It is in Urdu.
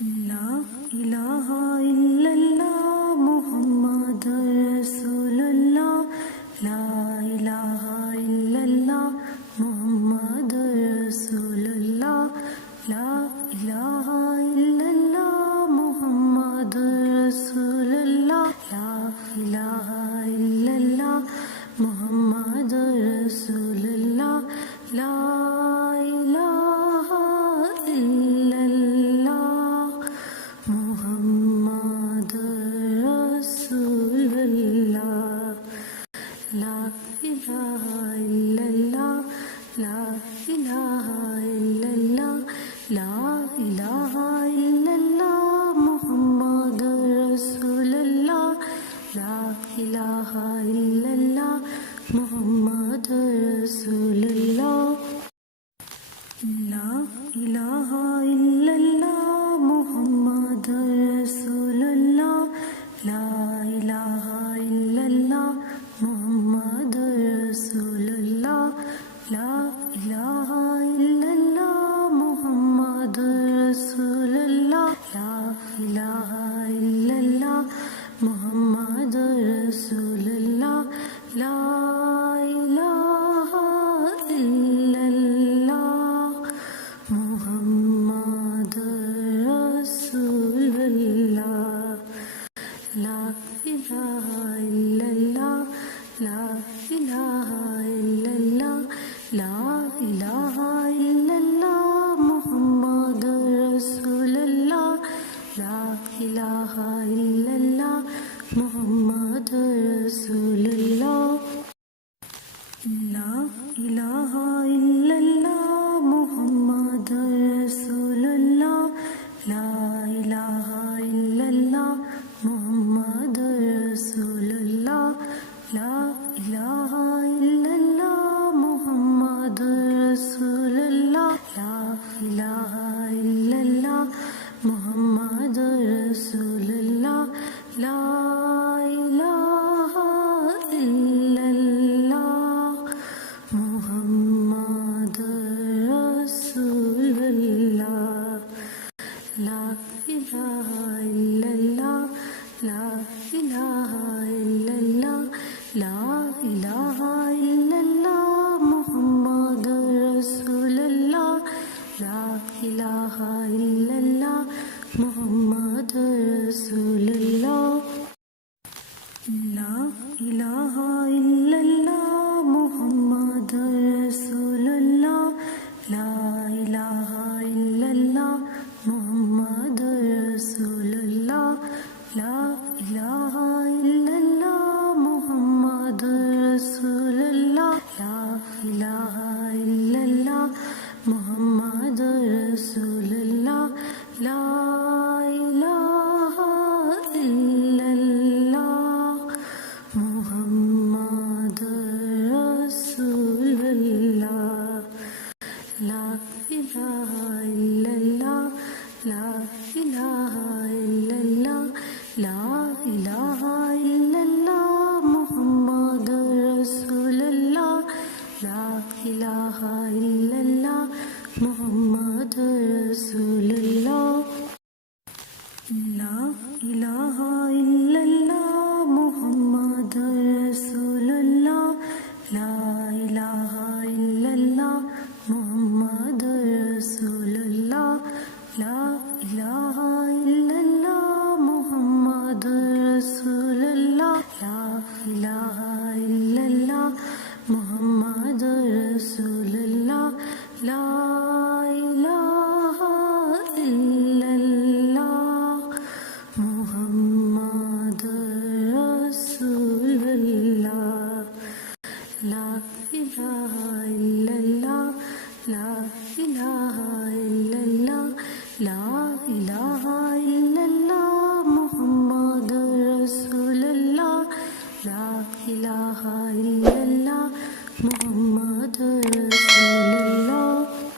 لا الہ الا اللہ محمد رسول اللہ، لا الہ الا اللہ محمد رسول اللہ، لا الہ الا اللہ محمد رسول اللہ، لا الہ الا اللہ محمد رسول اللہ، لا الہ الا اللہ محمد رسول اللہ، لا الہ الا اللہ، لا الہ الا اللہ، لا الہ الا اللہ محمد رسول اللہ، لا الہ الا اللہ محمد رسول اللہ، لا الہ الا اللہ محمد رسول اللہ، لا الہ الا اللہ محمد رسول اللہ، لا الہ الا اللہ محمد رسول اللہ، لا الہ الا اللہ محمد رسول اللہ، لا الہ الا اللہ محمد رسول اللہ، لا الہ الا اللہ، لا الہ الا اللہ، لا الہ الا اللہ محمد رسول اللہ، لا الہ الا اللہ محمد رسول اللہ، لا الہ الا اللہ محمد رسول اللہ، لا الہ الا اللہ محمد رسول اللہ، لا الہ الا اللہ محمد رسول اللہ، لا الہ الا اللہ محمد رسول اللہ، لا الہ الا اللہ محمد رسول اللہ، لا الہ الا اللہ، لا الہ الا اللہ، لا الہ الا اللہ محمد رسول اللہ، لا الہ الا اللہ محمد رسول